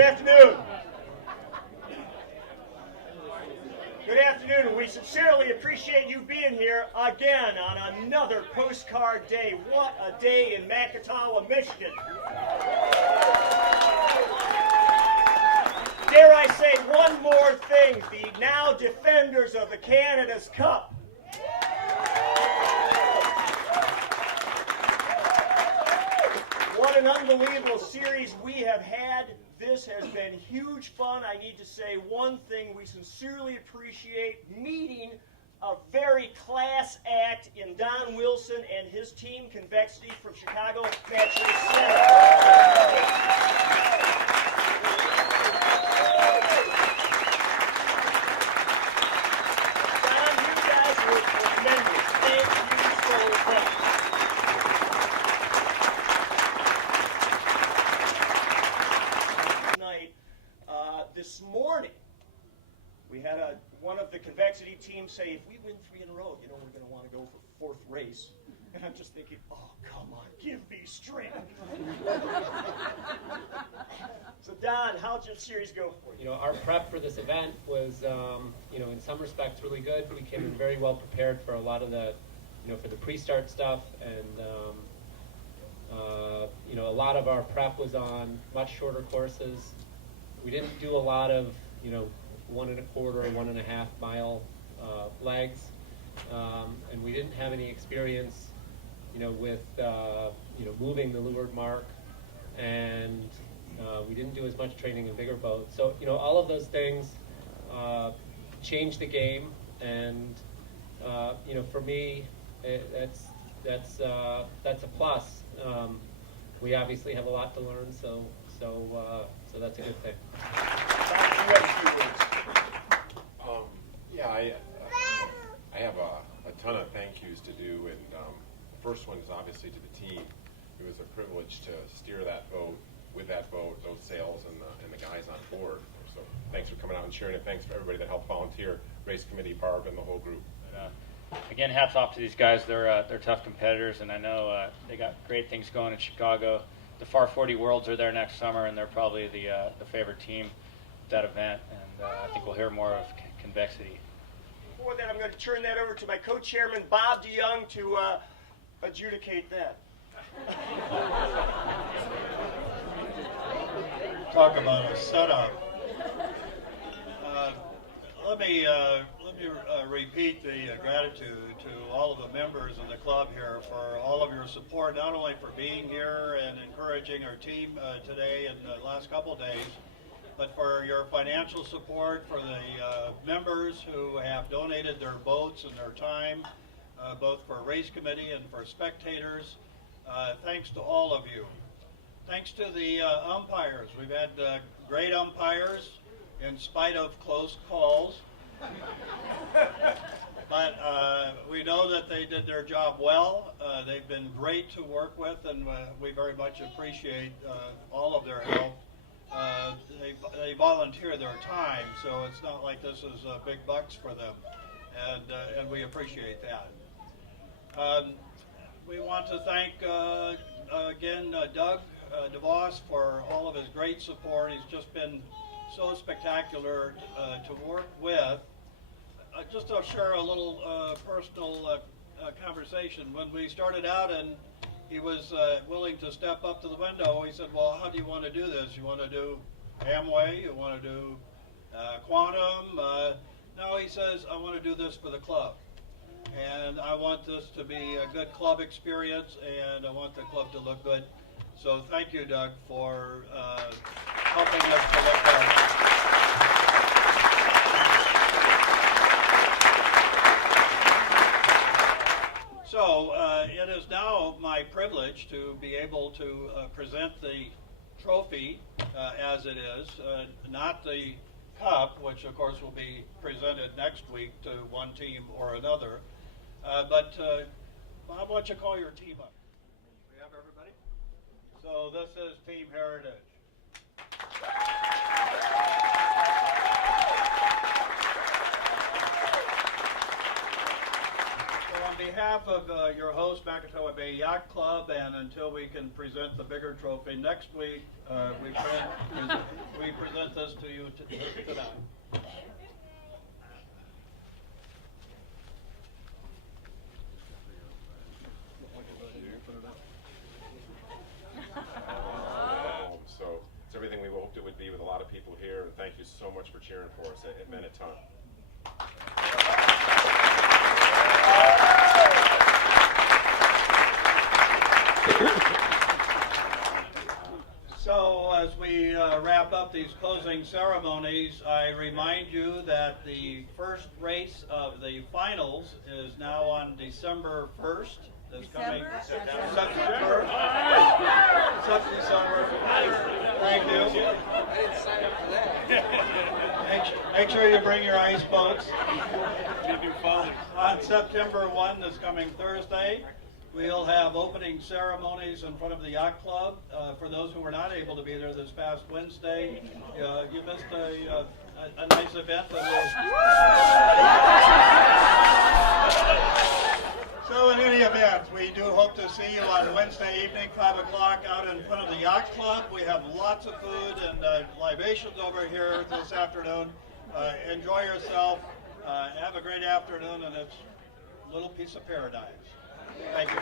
Good afternoon. Good afternoon, and we sincerely appreciate you being here again on another postcard day. What a day in Macatawa, Michigan. Dare I say one more thing, the now defenders of the Canada's Cup. What an unbelievable series we have had. This has been huge fun. I need to say one thing. We sincerely appreciate meeting a very class act in Don Wilson and his team, Convexity from Chicago Naturally Center. Don, you guys were tremendous. Thank you so much. This morning, we had one of the Convexity teams say, if we win 3 in a row, we're going to want to go for 4th race. And I'm just thinking, oh, come on, give me strength. So, Don, how'd your series go for you? Our prep for this event was, in some respects really good. We came in very well prepared for a lot of the, for the pre-start stuff. And, a lot of our prep was on much shorter courses. We didn't do a lot of, 1 1/4 or 1.5 mile legs, and we didn't have any experience, with, moving the leeward mark, and we didn't do as much training in bigger boats. So, all of those things changed the game, and, for me, that's a plus. We obviously have a lot to learn, so that's a good thing. I have a ton of thank yous to do, and the first one is obviously to the team. It was a privilege to steer that boat, with that boat, those sails, and the guys on board. So thanks for coming out and sharing it. Thanks for everybody that helped volunteer, race committee, Barb, and the whole group. Again, hats off to these guys. They're tough competitors, and I know they got great things going in Chicago. The Far 40 Worlds are there next summer, and they're probably the favorite team at that event. And I think we'll hear more of Convexity. Before that, I'm going to turn that over to my co-chairman, Bob DeYoung, to adjudicate that. Talk about a setup. Let me repeat the gratitude to all of the members of the club here for all of your support, not only for being here and encouraging our team today and the last couple of days, but for your financial support, for the members who have donated their boats and their time, both for race committee and for spectators. Thanks to all of you. Thanks to the umpires. We've had great umpires in spite of close calls. But we know that they did their job well. They've been great to work with, and we very much appreciate all of their help. They volunteer their time, so it's not like this is big bucks for them, and we appreciate that. We want to thank again Doug DeVos for all of his great support. He's just been so spectacular to work with. Just to share a little personal conversation. When we started out and he was willing to step up to the window, he said, well, how do you want to do this? You want to do Amway? You want to do Quantum? No, he says, I want to do this for the club. And I want this to be a good club experience, and I want the club to look good. So thank you, Doug, for helping us to look good. So it is now my privilege to be able to present the trophy as it is, not the cup, which of course will be presented next week to one team or another. But Bob, why don't you call your team up? We have everybody? So this is Team Heritage. So on behalf of your host, Makatoa Bay Yacht Club, and until we can present the bigger trophy next week, we present this to you tonight. So it's everything we hoped it would be with a lot of people here, and thank you so much for cheering for us. It meant a ton. So as we wrap up these closing ceremonies, I remind you that the first race of the finals is now on December 1st. Coming September. December. Thank you. Make sure you bring your ice boats. On September 1, this coming Thursday, we'll have opening ceremonies in front of the Yacht Club. For those who were not able to be there this past Wednesday, you missed a nice event. So in any event, we do hope to see you on Wednesday evening, 5 o'clock, out in front of the Yacht Club. We have lots of food and libations over here this afternoon. Enjoy yourself. Have a great afternoon, and it's a little piece of paradise. Thank you.